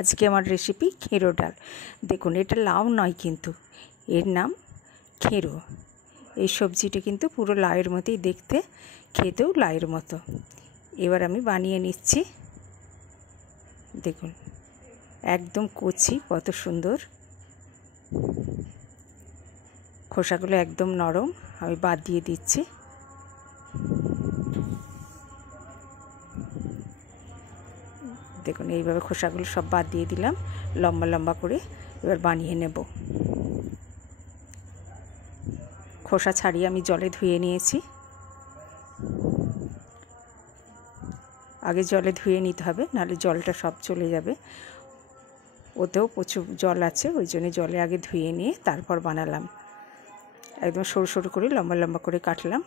আজকে আমার রেসিপি খেরো ডাল। দেখুন, এটা লাউ নয়, কিন্তু এর নাম খেরো। এই সবজিটা কিন্তু পুরো লাউয়ের মতোই দেখতে, খেতেও লাউয়ের মতো। এবার আমি বানিয়ে নিচ্ছি। দেখুন, একদম কচি, কত সুন্দর। খোসাগুলো একদম নরম, আমি বাদ দিয়ে দিচ্ছি। দেখুন, এইভাবে খোসাগুলো সব বাদ দিয়ে দিলাম লম্বা লম্বা করে। এবার বানিয়ে নেব। খোসা ছাড়িয়ে আমি জলে ধুয়ে নিয়েছি। আগে জলে ধুয়ে নিতে হবে, নাহলে জলটা সব চলে যাবে। ওতেও প্রচুর জল আছে, ওই জন্য জলে আগে ধুয়ে নিয়ে তারপর বানালাম। একদম সরু সরু করে লম্বা লম্বা করে কাটলাম।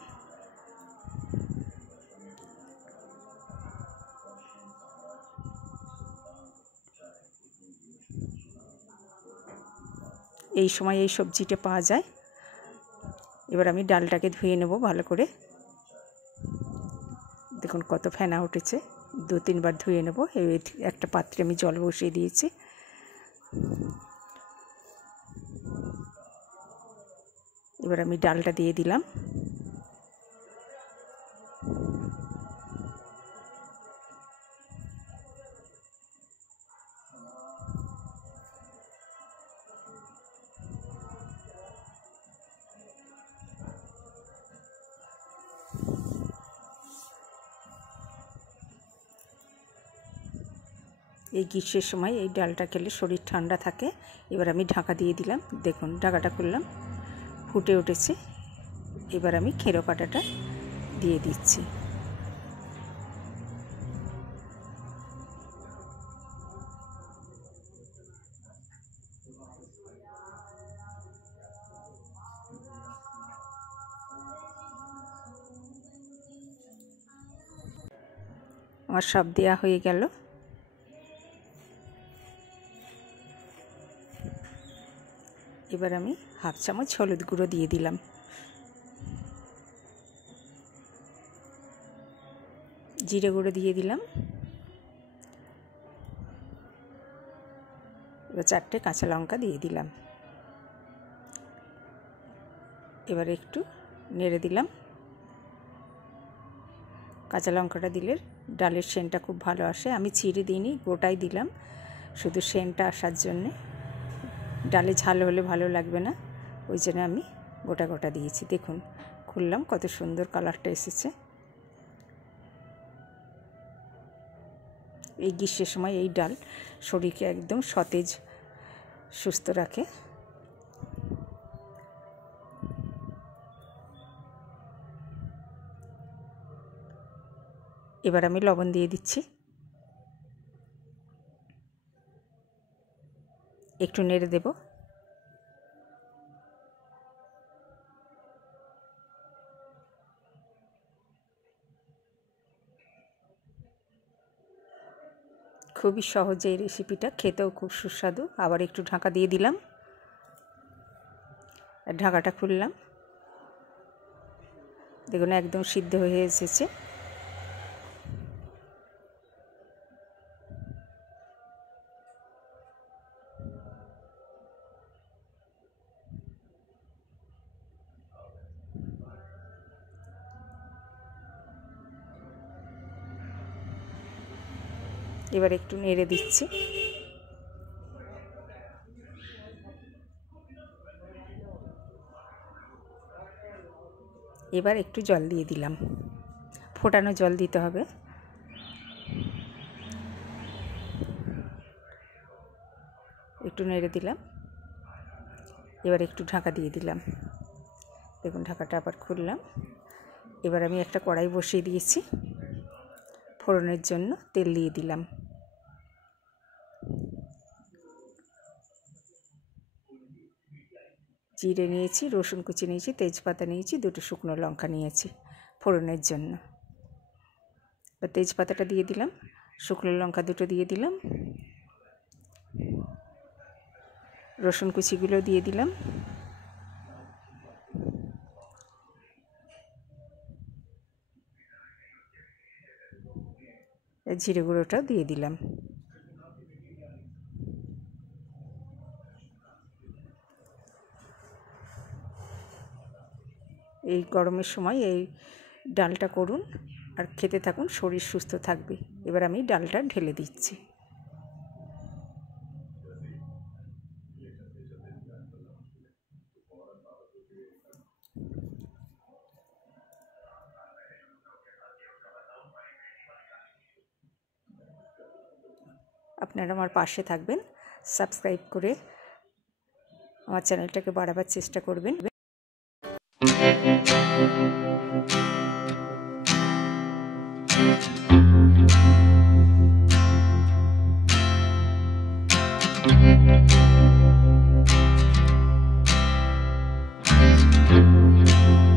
এই সময় এই সবজিটা পাওয়া যায়। এবার আমি ডালটাকে ধুয়ে নেব ভালো করে। দেখুন কত ফেনা উঠেছে, 2-3 বার ধুয়ে নেব। একটা পাত্রে আমি জল বসিয়ে দিয়েছি। এবার আমি ডালটা দিয়ে দিলাম। এই গ্রীষ্মের সময় এই ডালটা খেলে শরীর ঠান্ডা থাকে। এবার আমি ঢাকা দিয়ে দিলাম। দেখুন, ঢাকাটা খুললাম, ফুটে উঠেছে। এবার আমি খেরো কাটাটা দিয়ে দিচ্ছি। আমার সব দেয়া হয়ে গেল। এবার আমি 1/2 চামচ হলুদ গুঁড়ো দিয়ে দিলাম। জিরে গুঁড়ো দিয়ে দিলাম। এবার 4টে কাঁচা লঙ্কা দিয়ে দিলাম। এবার একটু নেড়ে দিলাম। কাঁচা লঙ্কাটা দিলে ডালের সেন্টটা খুব ভালো আসে। আমি ছিঁড়ে দিইনি, গোটাই দিলাম, শুধু সেন্টটা আসার জন্যে। ডালে ঝাল হলে ভালো লাগবে না, ওই জন্য আমি গোটা গোটা দিয়েছি। দেখুন, খুললাম, কত সুন্দর কালারটা এসেছে। এই গ্রীষ্মের সময় এই ডাল শরীরকে একদম সতেজ সুস্থ রাখে। এবার আমি লবণ দিয়ে দিচ্ছি। একটু নেড়ে দেব। খুবই সহজ এই রেসিপিটা, খেতেও খুব সুস্বাদু। আবার একটু ঢাকা দিয়ে দিলাম, ঢাকাটা খুললাম। দেখুন, একদম সিদ্ধ হয়ে এসেছে। এবার একটু নেড়ে দিচ্ছি। এবার একটু জল দিয়ে দিলাম, ফোটানো জল দিতে হবে। একটু নেড়ে দিলাম। এবার একটু ঢাকা দিয়ে দিলাম। দেখুন, ঢাকাটা আবার খুললাম। এবার আমি একটা কড়াই বসিয়ে দিয়েছি। ফোড়নের জন্য তেল দিয়ে দিলাম। জিরে নিয়েছি, রসুন কুচি নিয়েছি, তেজপাতা নিয়েছি, 2টো শুকনো লঙ্কা নিয়েছি ফোড়নের জন্য। এবার তেজপাতাটা দিয়ে দিলাম, শুকনো লঙ্কা 2টো দিয়ে দিলাম, রসুন কুচিগুলো দিয়ে দিলাম, জিরে গুঁড়োটাও দিয়ে দিলাম। এই গরমের সময় এই ডালটা করুন আর খেতে থাকুন, শরীর সুস্থ থাকবে। এবার আমি ডালটা ঢেলে দিচ্ছি। আপনারা আমার পাশে থাকবেন, সাবস্ক্রাইব করে আমার চ্যানেলটাকে বাড়াবার চেষ্টা করবেন।